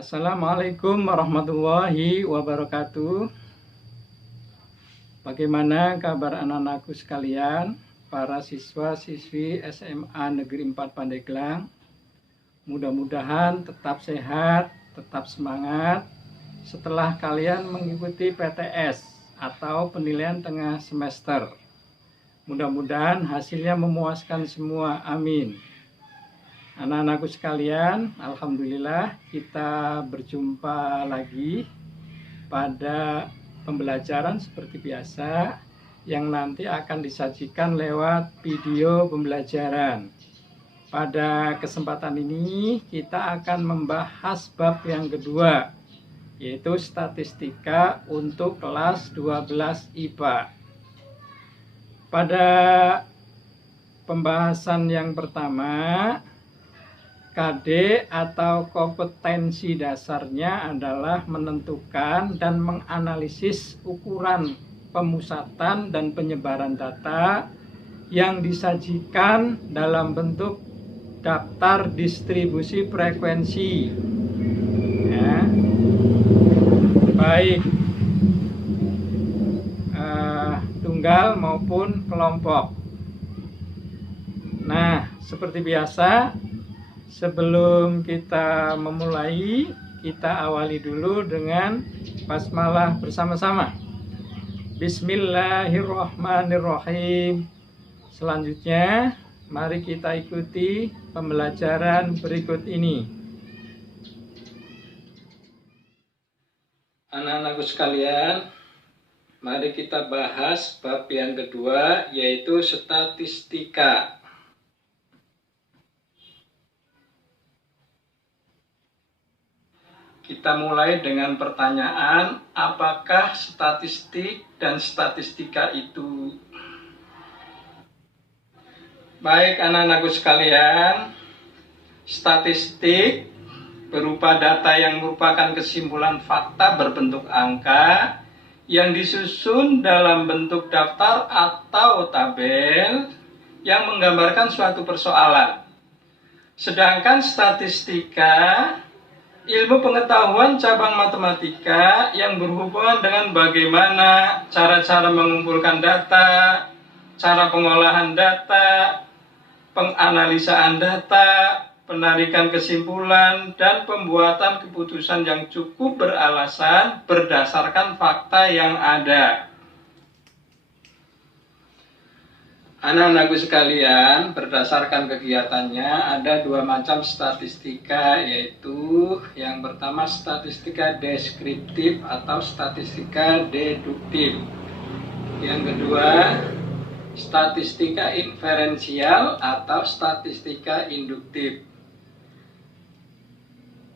Assalamualaikum warahmatullahi wabarakatuh. Bagaimana kabar anak-anakku sekalian, para siswa-siswi SMA Negeri 4 Pandeglang? Mudah-mudahan tetap sehat, tetap semangat setelah kalian mengikuti PTS atau penilaian tengah semester. Mudah-mudahan hasilnya memuaskan semua, amin. Anak-anakku sekalian, alhamdulillah kita berjumpa lagi pada pembelajaran seperti biasa yang nanti akan disajikan lewat video pembelajaran. Pada kesempatan ini kita akan membahas bab yang kedua, yaitu statistika untuk kelas 12 IPA. Pada pembahasan yang pertama, KD atau kompetensi dasarnya adalah menentukan dan menganalisis ukuran pemusatan dan penyebaran data yang disajikan dalam bentuk daftar distribusi frekuensi, ya, baik tunggal maupun kelompok. Nah, seperti biasa, sebelum kita memulai, kita awali dulu dengan basmalah bersama-sama. Bismillahirrahmanirrahim. Selanjutnya, mari kita ikuti pembelajaran berikut ini. Anak-anakku sekalian, mari kita bahas bab yang kedua, yaitu statistika. Kita mulai dengan pertanyaan, apakah statistik dan statistika itu? Baik anak-anakku sekalian, statistik berupa data yang merupakan kesimpulan fakta berbentuk angka yang disusun dalam bentuk daftar atau tabel yang menggambarkan suatu persoalan. Sedangkan statistika ilmu pengetahuan cabang matematika yang berhubungan dengan bagaimana cara-cara mengumpulkan data, cara pengolahan data, penganalisaan data, penarikan kesimpulan, dan pembuatan keputusan yang cukup beralasan berdasarkan fakta yang ada. Anak-anakku sekalian, berdasarkan kegiatannya ada dua macam statistika, yaitu yang pertama statistika deskriptif atau statistika deduktif. Yang kedua statistika inferensial atau statistika induktif.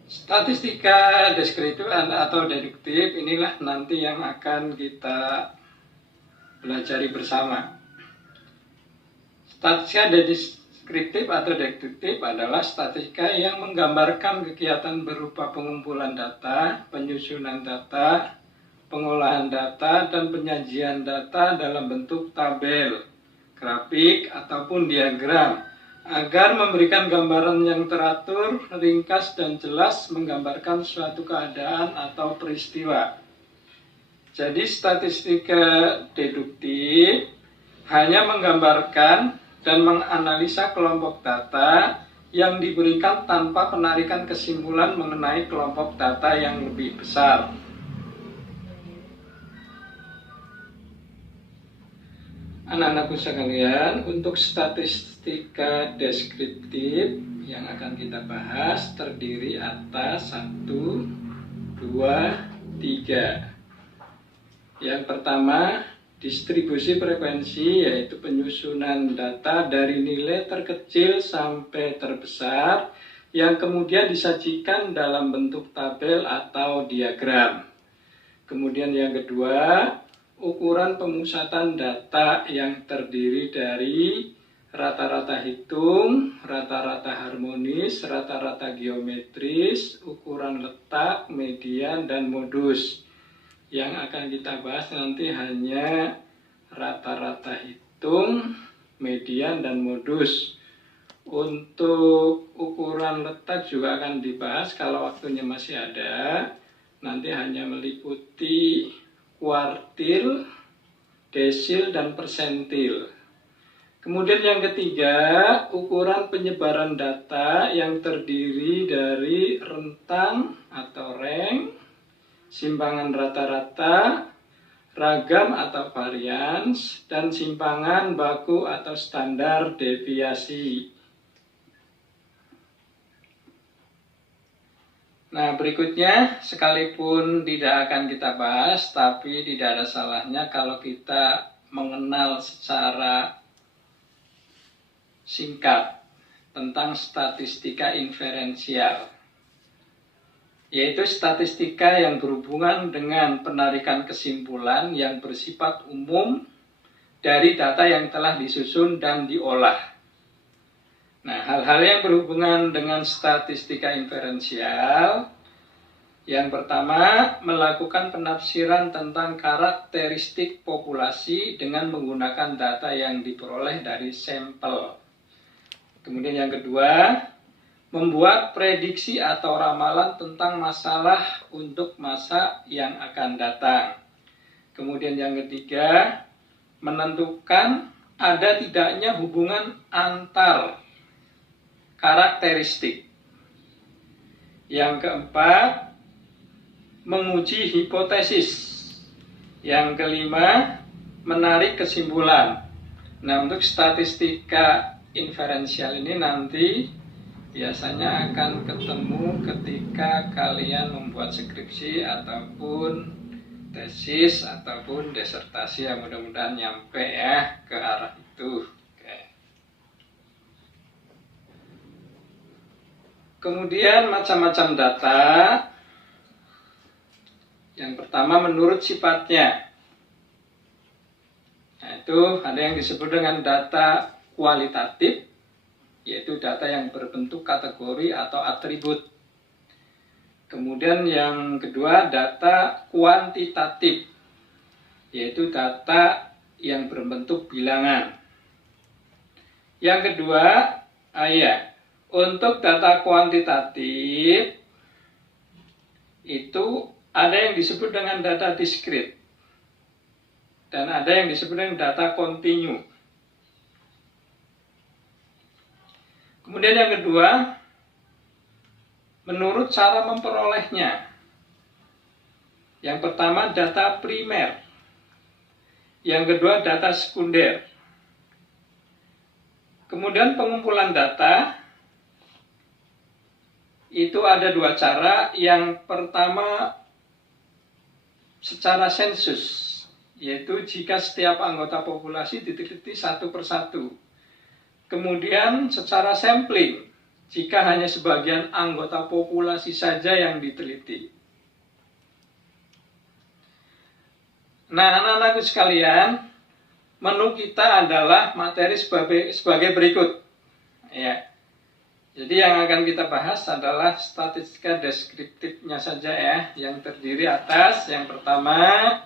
Statistika deskriptif atau deduktif inilah nanti yang akan kita pelajari bersama. Statistika deskriptif atau deduktif adalah statistika yang menggambarkan kegiatan berupa pengumpulan data, penyusunan data, pengolahan data, dan penyajian data dalam bentuk tabel, grafik, ataupun diagram, agar memberikan gambaran yang teratur, ringkas, dan jelas menggambarkan suatu keadaan atau peristiwa. Jadi statistika deduktif hanya menggambarkan dan menganalisa kelompok data yang diberikan tanpa penarikan kesimpulan mengenai kelompok data yang lebih besar. Anak-anakku sekalian, untuk statistika deskriptif yang akan kita bahas terdiri atas 1, 2, 3. Yang pertama, distribusi frekuensi, yaitu penyusunan data dari nilai terkecil sampai terbesar yang kemudian disajikan dalam bentuk tabel atau diagram. Kemudian yang kedua, ukuran pemusatan data yang terdiri dari rata-rata hitung, rata-rata harmonis, rata-rata geometris, ukuran letak, median, dan modus. Yang akan kita bahas nanti hanya rata-rata hitung, median, dan modus. Untuk ukuran letak juga akan dibahas kalau waktunya masih ada. Nanti hanya meliputi kuartil, desil, dan persentil. Kemudian yang ketiga, ukuran penyebaran data yang terdiri dari rentang atau range, simpangan rata-rata, ragam atau varians, dan simpangan baku atau standar deviasi. Nah, berikutnya, sekalipun tidak akan kita bahas, tapi tidak ada salahnya kalau kita mengenal secara singkat tentang statistika inferensial, yaitu statistika yang berhubungan dengan penarikan kesimpulan yang bersifat umum dari data yang telah disusun dan diolah. Nah, hal-hal yang berhubungan dengan statistika inferensial, yang pertama, melakukan penafsiran tentang karakteristik populasi dengan menggunakan data yang diperoleh dari sampel. Kemudian yang kedua, membuat prediksi atau ramalan tentang masalah untuk masa yang akan datang. Kemudian yang ketiga, menentukan ada tidaknya hubungan antar karakteristik. Yang keempat, menguji hipotesis. Yang kelima, menarik kesimpulan. Nah, untuk statistika inferensial ini nanti biasanya akan ketemu ketika kalian membuat skripsi ataupun tesis ataupun disertasi, yang mudah-mudahan nyampe ya ke arah itu. Kemudian macam-macam data. Yang pertama menurut sifatnya. Nah, itu ada yang disebut dengan data kualitatif, yaitu data yang berbentuk kategori atau atribut. Kemudian yang kedua data kuantitatif, yaitu data yang berbentuk bilangan. Yang kedua, untuk data kuantitatif itu ada yang disebut dengan data diskrit dan ada yang disebut dengan data kontinu. Kemudian yang kedua, menurut cara memperolehnya. Yang pertama data primer, yang kedua data sekunder. Kemudian pengumpulan data itu ada dua cara. Yang pertama secara sensus, yaitu jika setiap anggota populasi diteliti satu persatu. Kemudian secara sampling, jika hanya sebagian anggota populasi saja yang diteliti. Nah, anak-anakku sekalian, menu kita adalah materi sebagai berikut. Ya. Jadi yang akan kita bahas adalah statistika deskriptifnya saja ya, yang terdiri atas yang pertama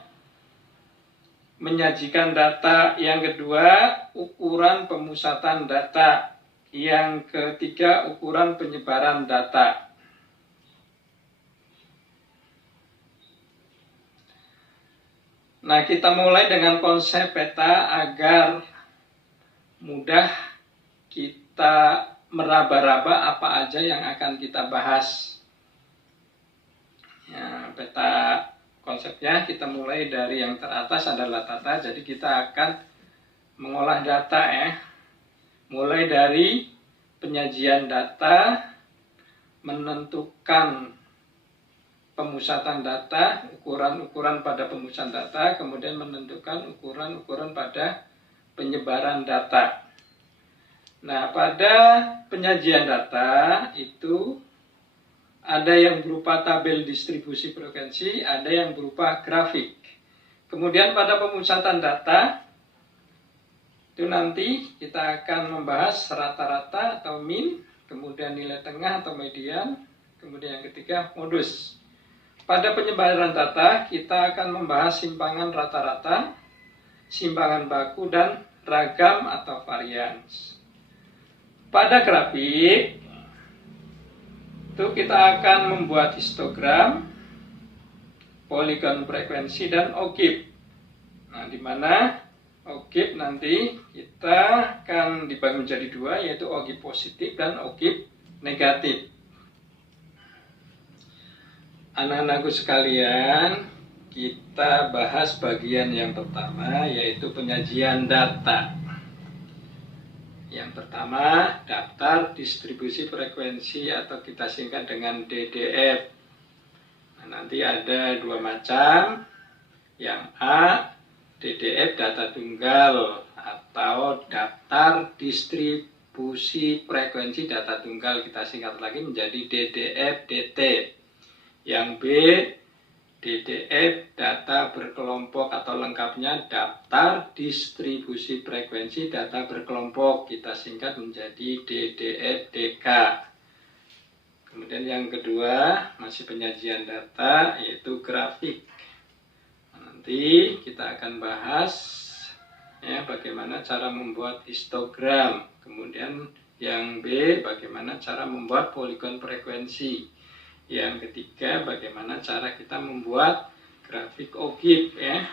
menyajikan data, yang kedua ukuran pemusatan data, yang ketiga ukuran penyebaran data. Nah, kita mulai dengan konsep peta agar mudah kita meraba-raba apa aja yang akan kita bahas. Ya, peta konsepnya kita mulai dari yang teratas adalah data. Jadi kita akan mengolah data ya. Mulai dari penyajian data, menentukan pemusatan data, ukuran-ukuran pada pemusatan data, kemudian menentukan ukuran-ukuran pada penyebaran data. Nah, pada penyajian data itu ada yang berupa tabel distribusi frekuensi, ada yang berupa grafik. Kemudian pada pemusatan data itu nanti kita akan membahas rata-rata atau mean, kemudian nilai tengah atau median, kemudian yang ketiga modus. Pada penyebaran data kita akan membahas simpangan rata-rata, simpangan baku, dan ragam atau varians. Pada grafik itu kita akan membuat histogram, poligon frekuensi, dan OGIF. Nah, di mana OGIF nanti kita akan dibagi menjadi dua, yaitu OGIF positif dan OGIF negatif. Anak-anakku sekalian, kita bahas bagian yang pertama, yaitu penyajian data. Yang pertama, daftar distribusi frekuensi atau kita singkat dengan DDF. Nah, nanti ada dua macam. Yang A, DDF data tunggal atau daftar distribusi frekuensi data tunggal, kita singkat lagi menjadi DDF-DT. Yang B, DDF data berkelompok atau lengkapnya daftar distribusi frekuensi data berkelompok, kita singkat menjadi DDF-DK. Kemudian yang kedua, masih penyajian data, yaitu grafik. Nanti kita akan bahas ya bagaimana cara membuat histogram. Kemudian yang B, bagaimana cara membuat poligon frekuensi. Yang ketiga, bagaimana cara kita membuat grafik OGIF ya.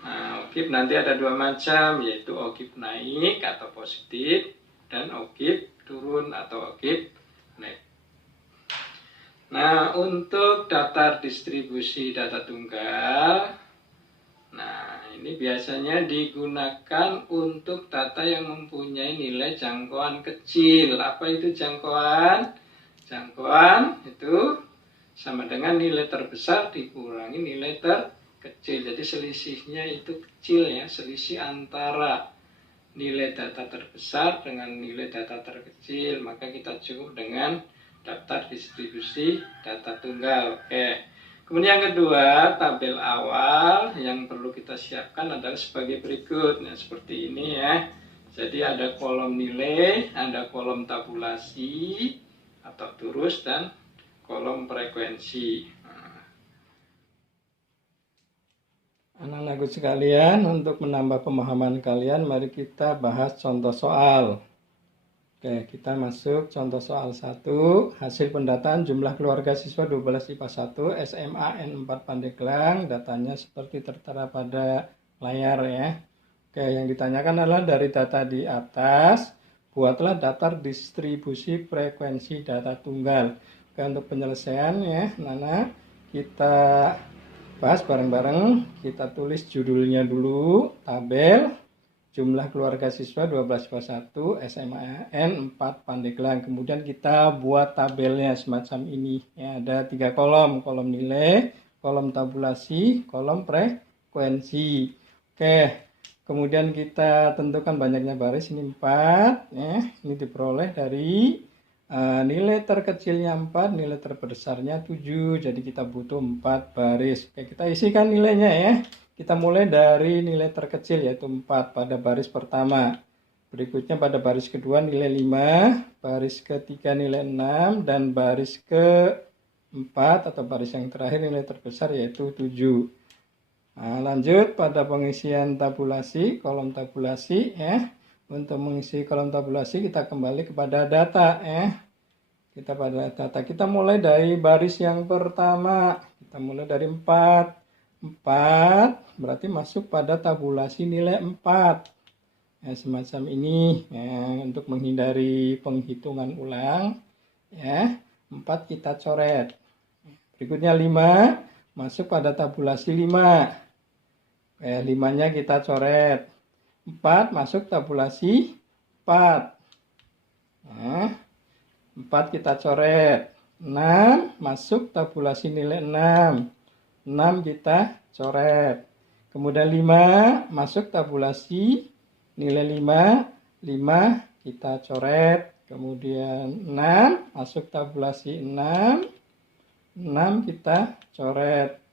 Nah, OGIF nanti ada dua macam, yaitu OGIF naik atau positif dan OGIF turun atau OGIF naik. Nah, untuk daftar distribusi data tunggal, nah ini biasanya digunakan untuk data yang mempunyai nilai jangkauan kecil. Apa itu jangkauan? Jangkauan itu sama dengan nilai terbesar dikurangi nilai terkecil. Jadi selisihnya itu kecil ya, selisih antara nilai data terbesar dengan nilai data terkecil. Maka kita cukup dengan daftar distribusi data tunggal. Oke. Kemudian yang kedua, tabel awal yang perlu kita siapkan adalah sebagai berikut. Nah, seperti ini ya. Jadi ada kolom nilai, ada kolom tabulasi atau turus, dan kolom frekuensi. Anak-anakku sekalian, untuk menambah pemahaman kalian, mari kita bahas contoh soal. Oke, kita masuk contoh soal 1. Hasil pendataan jumlah keluarga siswa 12 IPA 1 SMA N4 Pandeglang. Datanya seperti tertera pada layar ya. Oke, yang ditanyakan adalah dari data di atas, buatlah daftar distribusi frekuensi data tunggal. Oke, untuk penyelesaiannya, Nana, kita bahas bareng-bareng. Kita tulis judulnya dulu, tabel jumlah keluarga siswa 12 IPA 1 SMA N4 Pandeglang. Kemudian kita buat tabelnya semacam ini. Ya, ada 3 kolom, kolom nilai, kolom tabulasi, kolom frekuensi. Oke. Kemudian kita tentukan banyaknya baris, ini 4 ya. Ini diperoleh dari nilai terkecilnya 4, nilai terbesarnya 7. Jadi kita butuh 4 baris. Oke, kita isikan nilainya ya. Kita mulai dari nilai terkecil yaitu 4 pada baris pertama. Berikutnya pada baris kedua nilai 5, baris ketiga nilai 6, dan baris keempat atau baris yang terakhir nilai terbesar yaitu 7. Nah, lanjut pada pengisian tabulasi, kolom tabulasi ya. Untuk mengisi kolom tabulasi kita kembali kepada data ya. Kita pada data, kita mulai dari baris yang pertama. Kita mulai dari 4 berarti masuk pada tabulasi nilai 4. Ya, semacam ini ya, untuk menghindari penghitungan ulang ya. 4 kita coret. Berikutnya 5 masuk pada tabulasi 5. 5-nya kita coret. 4 masuk tabulasi 4. Nah, 4 kita coret. 6 masuk tabulasi nilai 6. 6 kita coret. Kemudian 5 masuk tabulasi nilai 5. 5 kita coret. Kemudian 6 masuk tabulasi 6. 6 kita coret.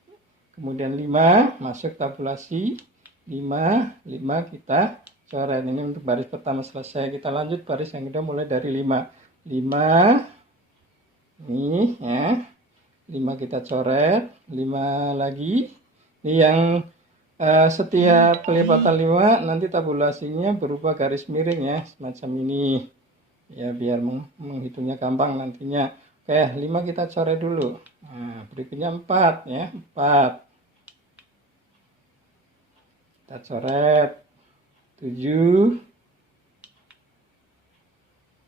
Kemudian 5 masuk tabulasi 5. 5 kita coret. Ini untuk baris pertama selesai. Kita lanjut baris yang kedua mulai dari 5. 5 ini ya. 5 kita coret. 5 lagi. Ini yang setiap pelipatan 5 nanti tabulasinya berupa garis miring ya. Semacam ini. ya biar menghitungnya gampang nantinya. Oke, 5 kita coret dulu. Nah, berikutnya 4 ya, 4. Kita coret. 7.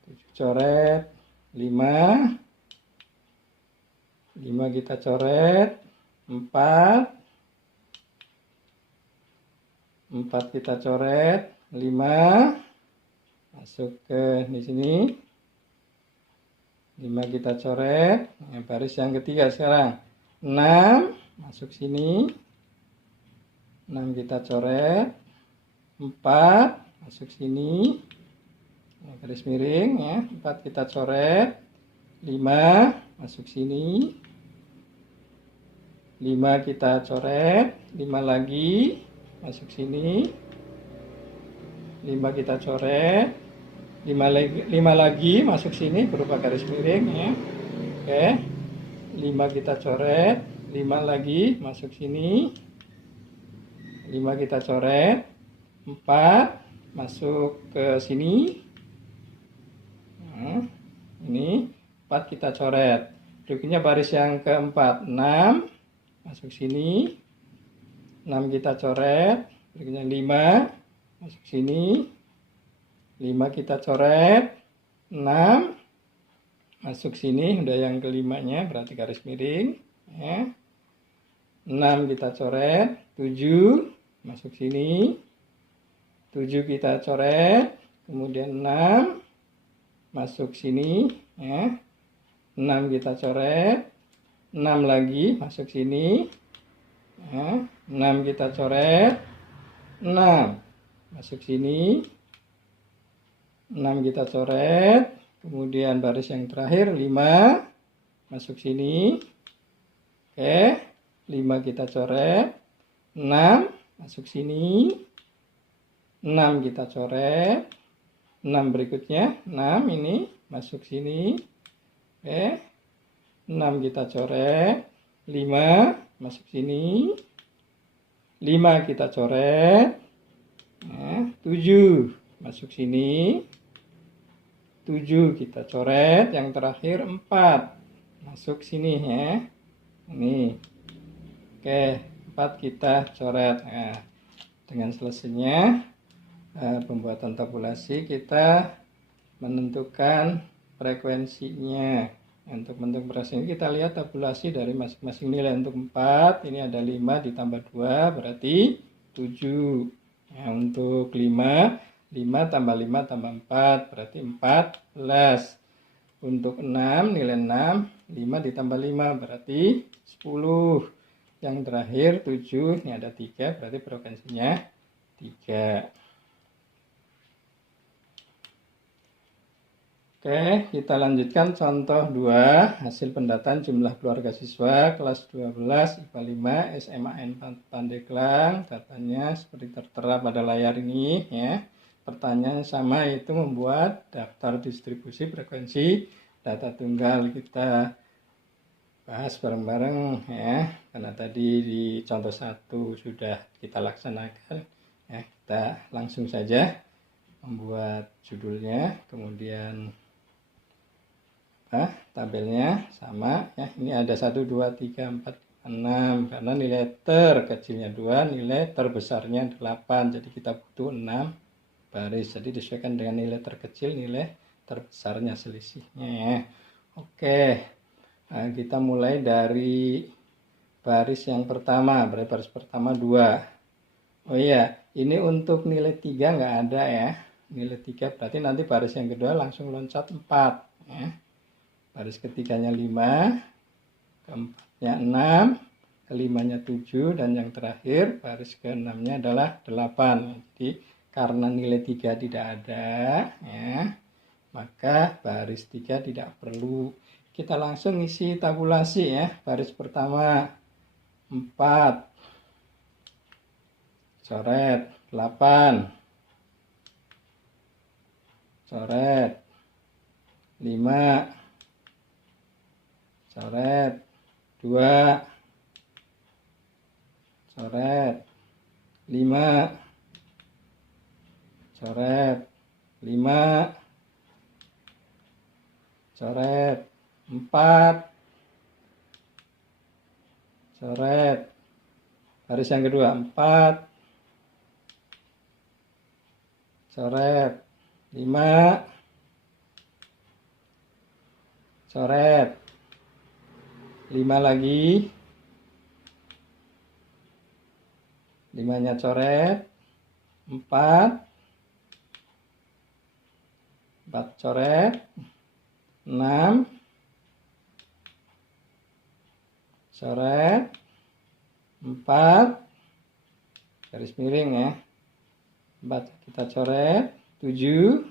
7 coret. 5. 5 kita coret. 4. 4 kita coret. 5. Masuk ke di sini. 5 kita coret. Nah, baris yang ketiga sekarang. 6 masuk sini. 6 kita coret. 4 masuk sini. Nah, garis miring ya. 4 kita coret. 5 masuk sini. 5 kita coret. 5 lagi masuk sini. 5 kita coret. 5 lagi masuk sini berupa garis miring ya. Oke. 5 kita coret. 5 lagi masuk sini. 5 kita coret. 4 masuk ke sini. Nah, ini 4 kita coret. Berikutnya baris yang keempat. 6 masuk sini. 6 kita coret. Berikutnya 5 masuk sini. 5 kita coret. 6 masuk sini. Udah yang kelimanya berarti garis miring ya. 6 kita coret. 7 masuk sini. 7 kita coret. Kemudian 6 masuk sini ya. 6 kita coret. 6 lagi masuk sini ya. 6 kita coret. 6 masuk sini. 6 kita coret. Kemudian baris yang terakhir 5 masuk sini. Oke, 5 kita coret. 6 masuk sini. 6 kita coret. 6 berikutnya 6 ini masuk sini. Oke, 6 kita coret. 5 masuk sini. 5 kita coret. Nah, 7 masuk sini. 7 kita coret. Yang terakhir 4 masuk sini ya. Ini. Oke, 4 kita coret. Nah, dengan selesainya pembuatan tabulasi, kita menentukan frekuensinya. Untuk bentuk frekuensi ini kita lihat tabulasi dari masing-masing nilai. Untuk 4 ini ada 5 ditambah 2 berarti 7. Nah, untuk 5 tambah 5 tambah 4 berarti 14. Untuk 6 nilai 6, 5 ditambah 5 berarti 10. Yang terakhir 7, ini ada 3 berarti frekuensinya 3. Oke, kita lanjutkan contoh 2, hasil pendataan jumlah keluarga siswa kelas 12 IPA 5 SMAN Pandeglang. Datanya seperti tertera pada layar ini ya. Pertanyaan sama, itu membuat daftar distribusi frekuensi data tunggal. Kita bahas bareng-bareng ya, karena tadi di contoh 1 sudah kita laksanakan ya. Kita langsung saja membuat judulnya, kemudian tabelnya sama ya. Ini ada 1, 2, 3, 4, 6 karena nilai terkecilnya 2, nilai terbesarnya 8, jadi kita butuh 6 baris. Jadi disesuaikan dengan nilai terkecil, nilai terbesarnya selisihnya ya. Oke, nah, kita mulai dari baris yang pertama. Baris pertama 2. Oh iya, ini untuk nilai 3 nggak ada ya. Nilai 3 berarti nanti baris yang kedua langsung loncat 4 ya. Baris ketiganya 5, keempatnya 6, kelimanya 7, dan yang terakhir baris ke-6-nya adalah 8. Jadi karena nilai 3 tidak ada ya, maka baris 3 tidak perlu. Kita langsung isi tabulasi ya. Baris pertama 4 coret, 8 coret, 5 coret, 2 coret, 5 coret, 5 coret 4, coret baris yang kedua 4, coret 5, coret 5 lagi, 5-nya coret 4, 4 coret 6, coret 4, garis miring ya, 4 kita coret 7,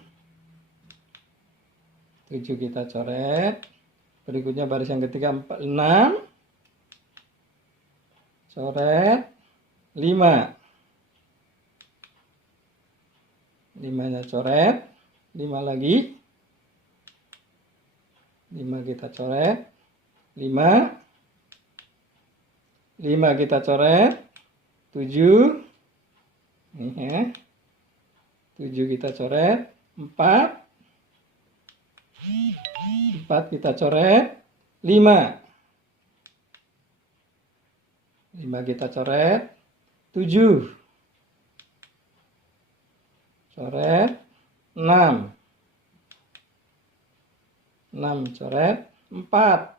7 kita coret, berikutnya baris yang ketiga 6, coret 5, 5-nya coret 5 lagi, 5 kita coret 5, 5 kita coret 7, nih ya, 7 kita coret 4, 4 kita coret 5, 5 kita coret 7, coret 6, 6 coret 4,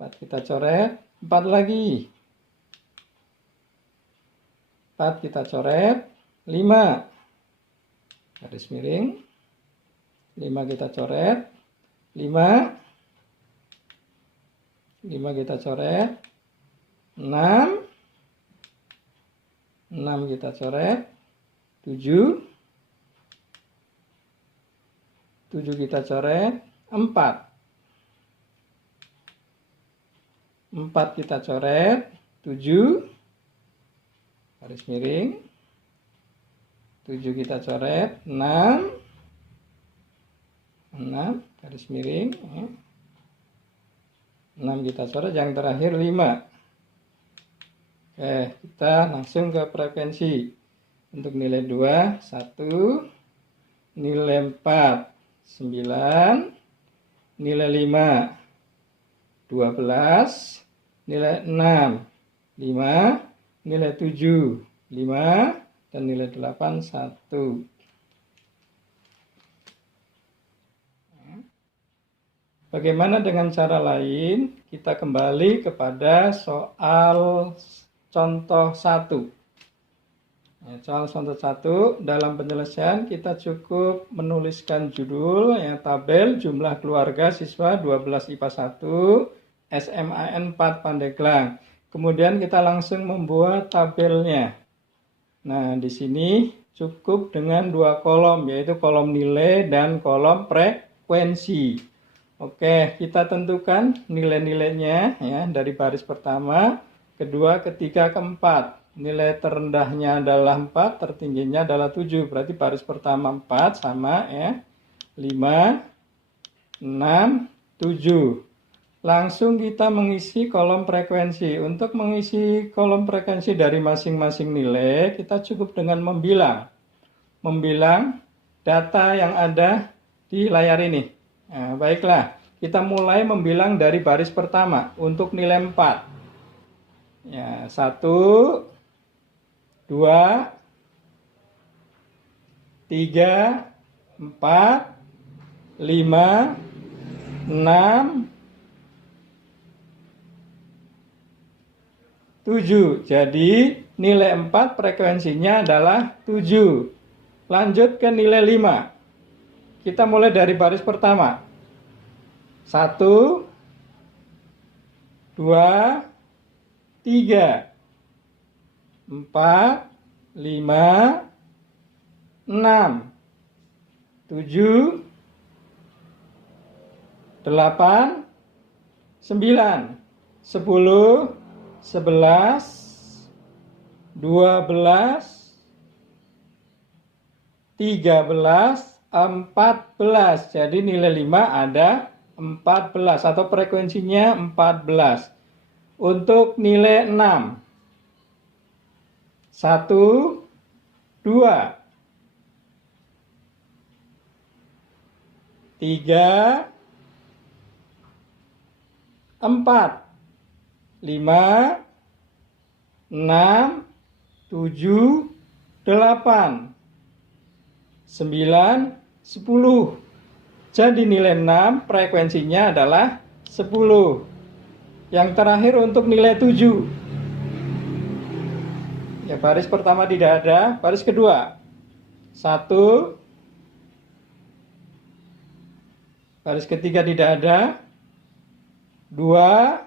4 kita coret 4 lagi, 4 kita coret 5, garis miring, 5 kita coret 5, 5 kita coret 6, 6 kita coret 7, 7 kita coret 4, 4 kita coret 7, garis miring, 7 kita coret 6, 6 garis miring ya. 6 kita coret, yang terakhir 5. Oke, kita langsung ke frekuensi. Untuk nilai 2 1, nilai 4 9, nilai 5 12, nilai 6 5, nilai 7 5, dan nilai 8 1. Bagaimana dengan cara lain? Kita kembali kepada soal contoh 1. Soal contoh 1, dalam penyelesaian kita cukup menuliskan judul, tabel jumlah keluarga siswa 12 IPA 1 SMAN 4 Pandeglang. Kemudian kita langsung membuat tabelnya. Nah, di sini cukup dengan 2 kolom, yaitu kolom nilai dan kolom frekuensi. Oke, kita tentukan nilai-nilainya ya, dari baris pertama, kedua, ketiga, keempat. Nilai terendahnya adalah 4, tertingginya adalah 7. Berarti baris pertama 4 sama ya, 5, 6, 7. Langsung kita mengisi kolom frekuensi. Untuk mengisi kolom frekuensi dari masing-masing nilai, kita cukup dengan membilang. Membilang data yang ada di layar ini. Nah, baiklah, kita mulai membilang dari baris pertama untuk nilai 4. Ya, 1, 2, 3, 4, 5, 6, 7. Jadi nilai 4 frekuensinya adalah 7. Lanjut ke nilai 5. Kita mulai dari baris pertama. 1, 2, 3, 4, 5, 6, 7, 8, 9, 10, 11, 12, 13, 14. Jadi nilai 5 ada 14 atau frekuensinya 14. Untuk nilai 6, 1, 2, 3, 4, 5, 6, 7, 8, 9, 10. Jadi nilai 6 frekuensinya adalah 10. Yang terakhir untuk nilai 7. Ya, baris pertama tidak ada, baris kedua 1, baris ketiga tidak ada, 2,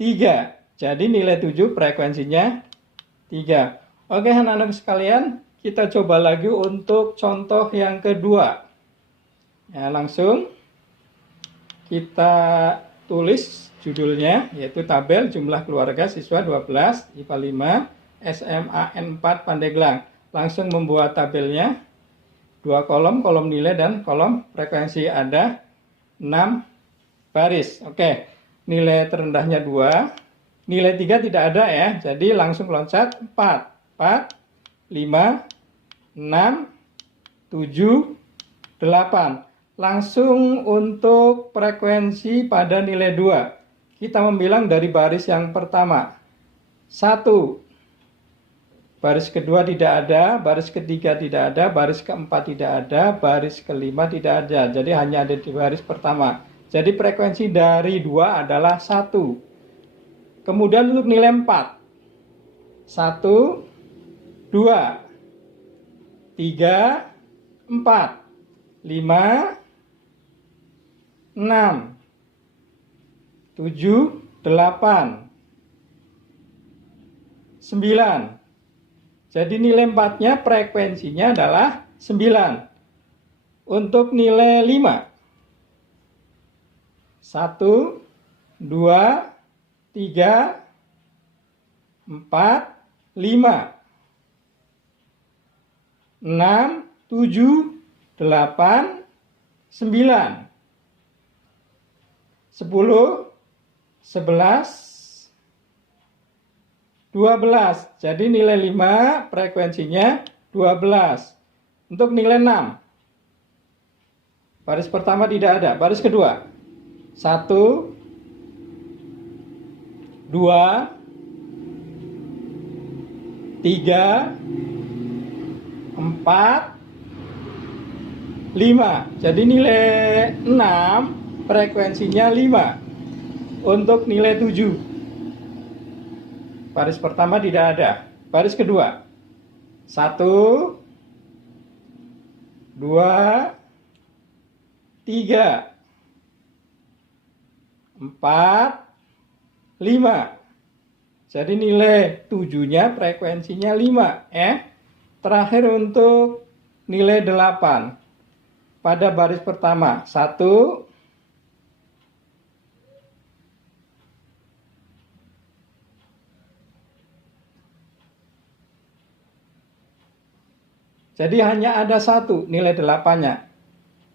3. Jadi nilai 7 frekuensinya 3. Oke anak-anak sekalian, kita coba lagi untuk contoh yang kedua. Ya, langsung kita tulis judulnya, yaitu tabel jumlah keluarga siswa 12 IPA 5 SMAN 4 Pandeglang. Langsung membuat tabelnya, 2 kolom, kolom nilai dan kolom frekuensi, ada 6 baris. Oke, nilai terendahnya 2, nilai 3 tidak ada ya, jadi langsung loncat 4, 4, 5, 6, 7, 8. Langsung untuk frekuensi pada nilai 2. Kita membilang dari baris yang pertama. 1. Baris kedua tidak ada, baris ketiga tidak ada, baris keempat tidak ada, baris kelima tidak ada. Jadi hanya ada di baris pertama. Jadi frekuensi dari 2 adalah 1. Kemudian untuk nilai 4. 1, 2, 3, 4, 5, 6, 7, 8, 9. Jadi nilai 4-nya frekuensinya adalah 9. Untuk nilai 5. 1, 2, 3, 4, 5, 6, 7, 8, 9. 10, 11, 12. Jadi nilai 5 frekuensinya 12. Untuk nilai 6. Baris pertama tidak ada. Baris kedua. 1, 2, 3, 4, 5. Jadi nilai 6 frekuensinya 5. Untuk nilai 7. Baris pertama tidak ada. Baris kedua. 1, 2, 3, 4, 5. Jadi nilai 7-nya frekuensinya 5. Terakhir untuk nilai 8. Pada baris pertama. 1, jadi hanya ada 1 nilai 8-nya.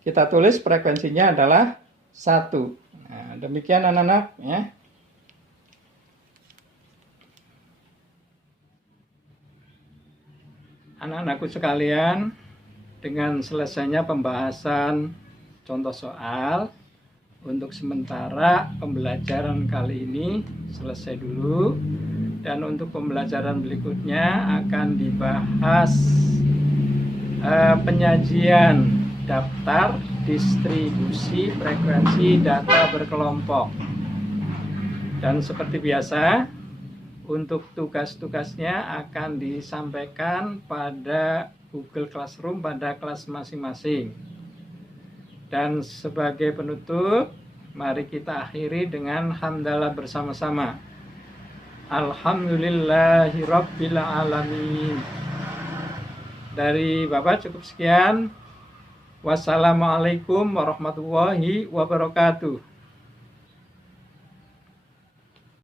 Kita tulis frekuensinya adalah 1. Nah, demikian anak-anak ya. Anak-anakku sekalian, dengan selesainya pembahasan contoh soal, untuk sementara pembelajaran kali ini selesai dulu. Dan untuk pembelajaran berikutnya akan dibahas penyajian daftar distribusi frekuensi data berkelompok. Dan seperti biasa, untuk tugas-tugasnya akan disampaikan pada Google Classroom pada kelas masing-masing. Dan sebagai penutup, mari kita akhiri dengan hamdalah bersama-sama. Alhamdulillahirabbil alamin. Dari Bapak cukup sekian. Wassalamualaikum warahmatullahi wabarakatuh.